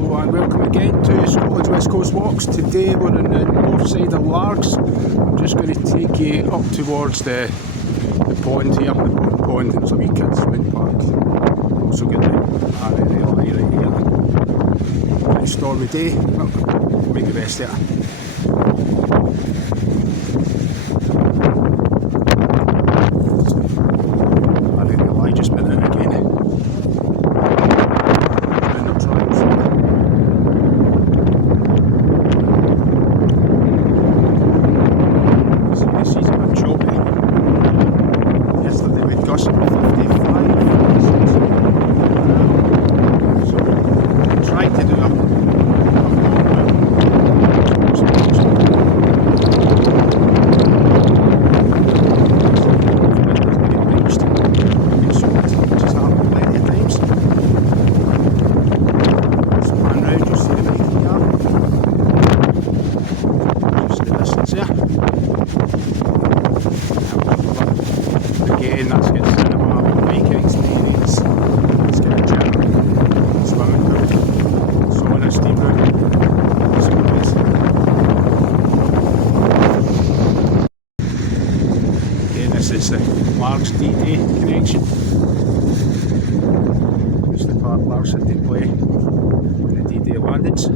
Hello and welcome again to Scotland's West Coast Walks. Today we're on the north side of Largs. I'm just going to take you up towards the pond here, the bottom pond. There's a wee kids swing park. Also got the RNLI right here. It's a stormy day, but we'll make the best of it. RNLI just been out again. Again, that's good cinema, biking experience, skye swimming pool, sauna, steam room, again, this is the Largs D-Day connection. It's the part Largs had to play in the D-Day landings.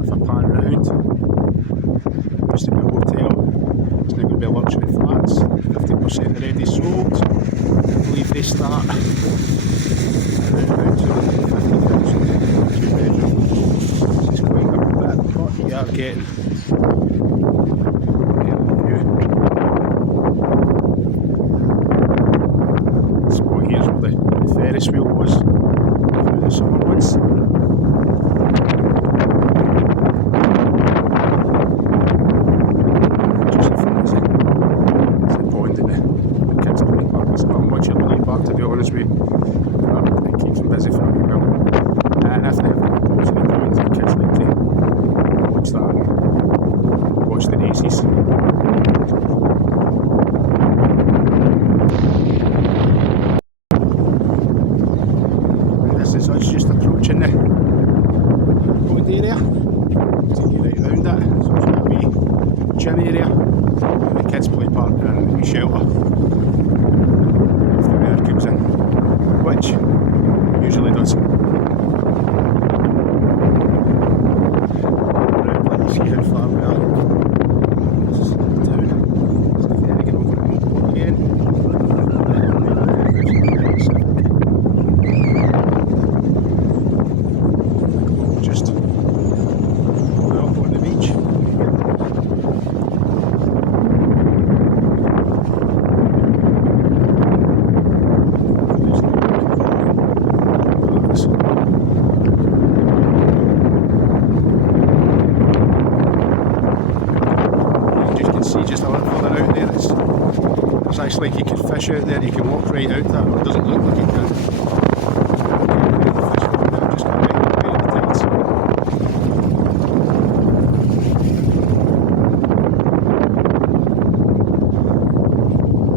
If I pan round, used to be a hotel. It's now going to be a luxury flats, 50% already sold. I believe they start around about 50,000, 2 bedrooms. It's quite a bit, but you are getting this spot here's where the Ferris wheel was through the summer months. To be honest with you, it keeps them busy for a while. And if they have the balls in the ground, the kids like to watch that and watch the races. And this is us just approaching the pond area. Take you right round it. So it's going to be gym area, the kids play park and the wee shelter. Comes in, which usually does. Right, let me see how far we are. This is the town. There's a ferry going over the boat again. Just up on the beach. It's actually like you can fish out there, you can walk right out that, or it doesn't look like you can. Just go right at the tides.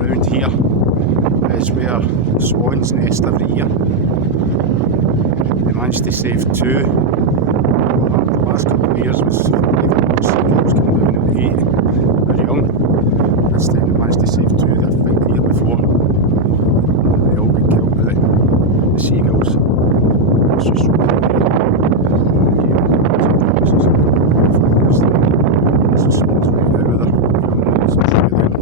Round here is where swans nest every year. They managed to save 2. The last couple of years was seagulls coming down at 8. They're young. This time they managed to save 2 that the year before. They all got killed by the seagulls. It's just so bad here. There's some swans right now with them. It's not really them.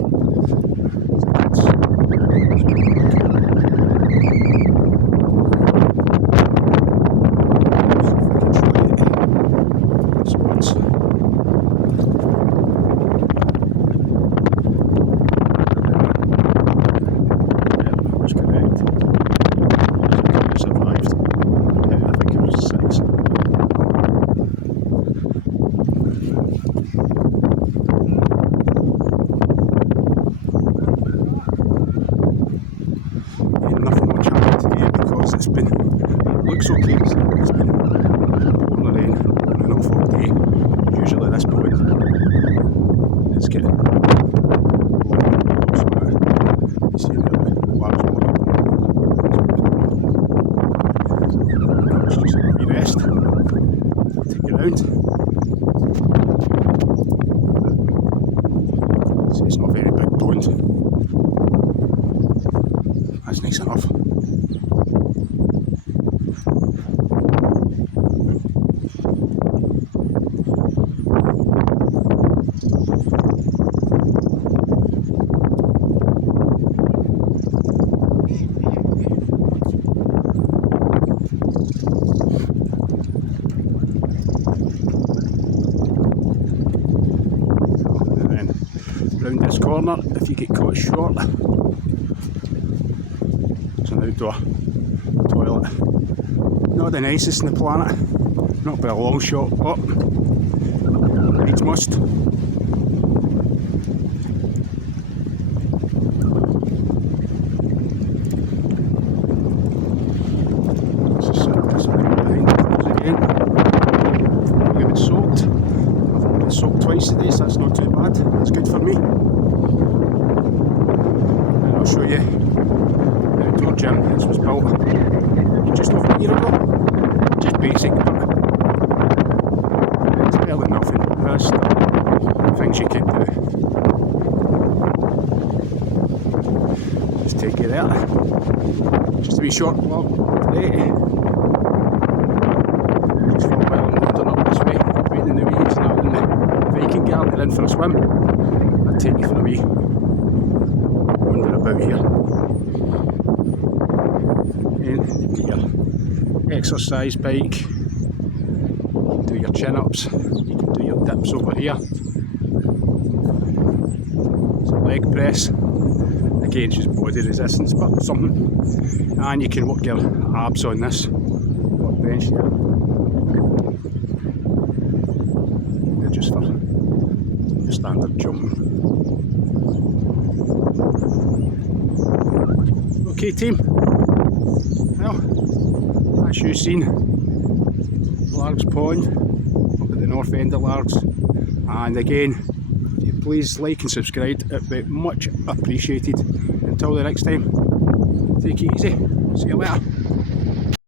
That's nice enough. Round this corner, if you get caught short, it's an outdoor toilet. Not the nicest in the planet, not by a long shot, but needs must. Just set this right behind the cars again. I'll get it soaked. I've already soaked twice today, so that's not too bad. That's good for me. And I'll show you the outdoor gym. This was built just over a year ago. Just basic, but it's better than nothing. There's things you can do. Let's take you there. Just a wee short vlog today. Just for a while I'm wandering up this way, waiting in the weeds now in the vacant garden in for a swim. I'll take you for a wee wander about here. And get your exercise bike. You can do your chin-ups, you can do your dips over here. It's a leg press. Again, just body resistance, but something. And you can work your abs on this workbench here. They're just for your standard jumping. Okay team, well, as you've seen, Largs Pond up at the north end of Largs, and again, if you please like and subscribe, it'd be much appreciated. Until the next time, take it easy, see you later.